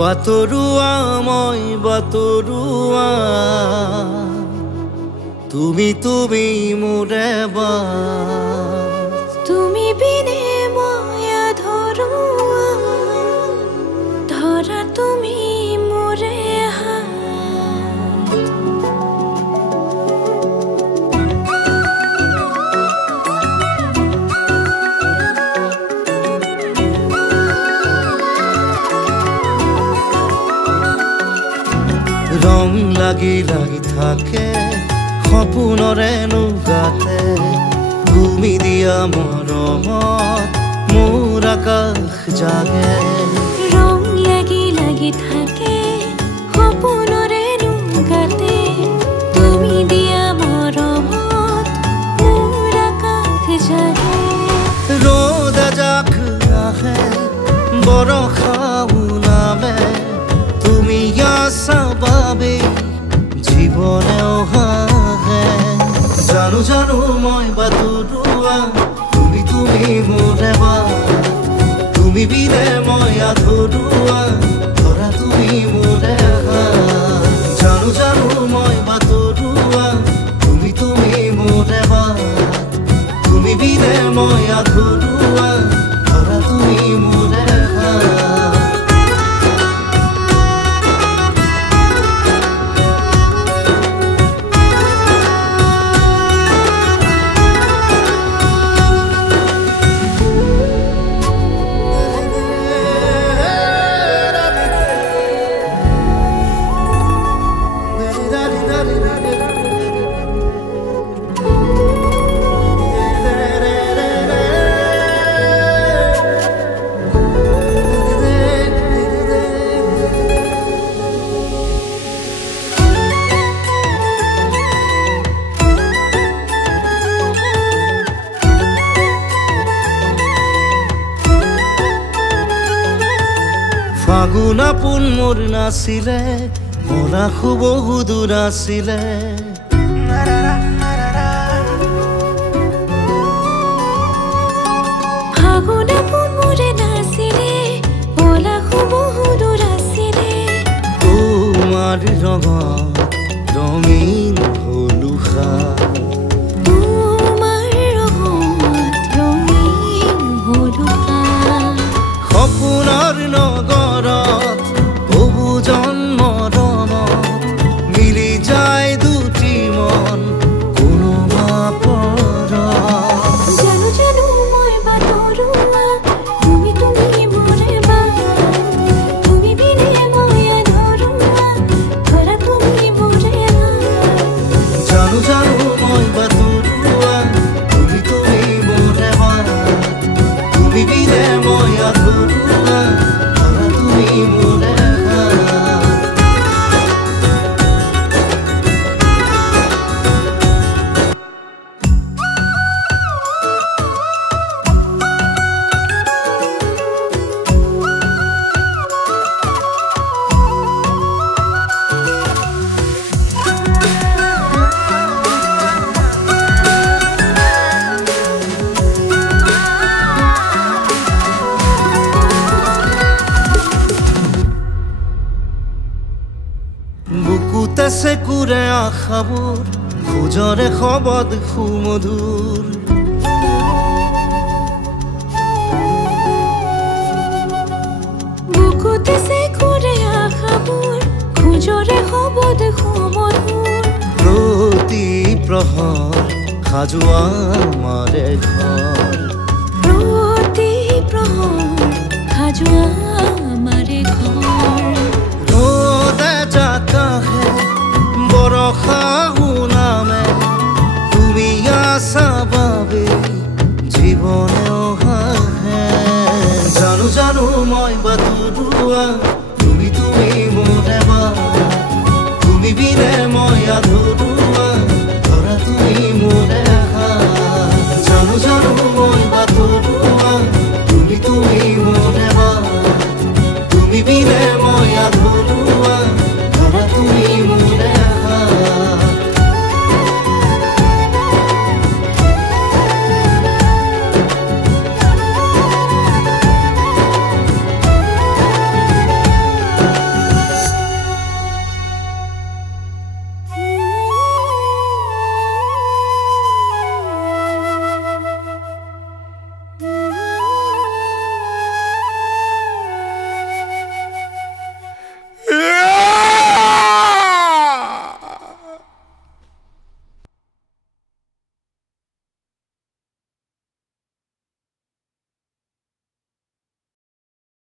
বাতৰুৱা মই বাতৰুৱা তুমি মোৰে তুমি বিনে মই আধৰুৱা ধৰা তুমি মোৰে ৰং লাগি লাগি থাকে সপোনৰে নুগাতে তুমি দিয়া মৰমত মোৰ আকাশ জাগে ৰং লাগি লাগি থাকে সপোনৰে নুগাতে তুমি দিয়া মৰমত মোৰ আকাশ জাগে ৰ'দ এজাক আহে বৰষাও নামে তুমি আছা বাবে জীৱনে অহাহে জানো জানো মই বাতৰুৱা তুমি মোৰে তুমি বিনে মই আধৰুৱা ধৰা তুমি মোৰে জানো জানো মই বাতৰুৱা তুমি মোৰে তুমি বিনে মই আধৰুৱা ধৰা তুমি মোৰে ফাগুন আপোন মোৰ নাছিলে পলাশো বহু দূৰ আছিলে ফাগুন আপোন মোৰ নাছিলে পলাশো বহু দূৰ আছিলে তোমাৰ ৰঙত ৰঙীন হলুখা তোমাৰ ৰঙত ৰঙীন হলুখা সপোনৰ নগৰত বহু জন্মৰমত মিলি যায় দুটি মন কোনোবা পৰত জানো জানো মই বাতৰুৱা তুমি মোৰে তুমি বিনে মই আধৰুৱা ধৰা তুমি মোৰে জানো জানো মই বাতৰুৱা তুমি মোৰে তুমি বিনে মই আধৰুৱা ধৰা তুমি মোৰে বুকুতে চেকুৰে আশাবোৰ খোজৰে শবদ সুমধুৰ বুকুতে চেকুৰে আশাবোৰ খোজৰে শবদ সুমধুৰ প্ৰতি প্ৰহৰ সাজোৱা আমাৰে ঘৰ প্ৰতি প্ৰহৰ সাজোৱা আমাৰে ঘৰ ৰ'দে জাকাহে বৰষাও নামে তুমি আছা বাবে জীৱনে অহাহে জানো জানো মই বাতৰুৱা তুমি মোৰে তুমি বিনে মই আধৰুৱা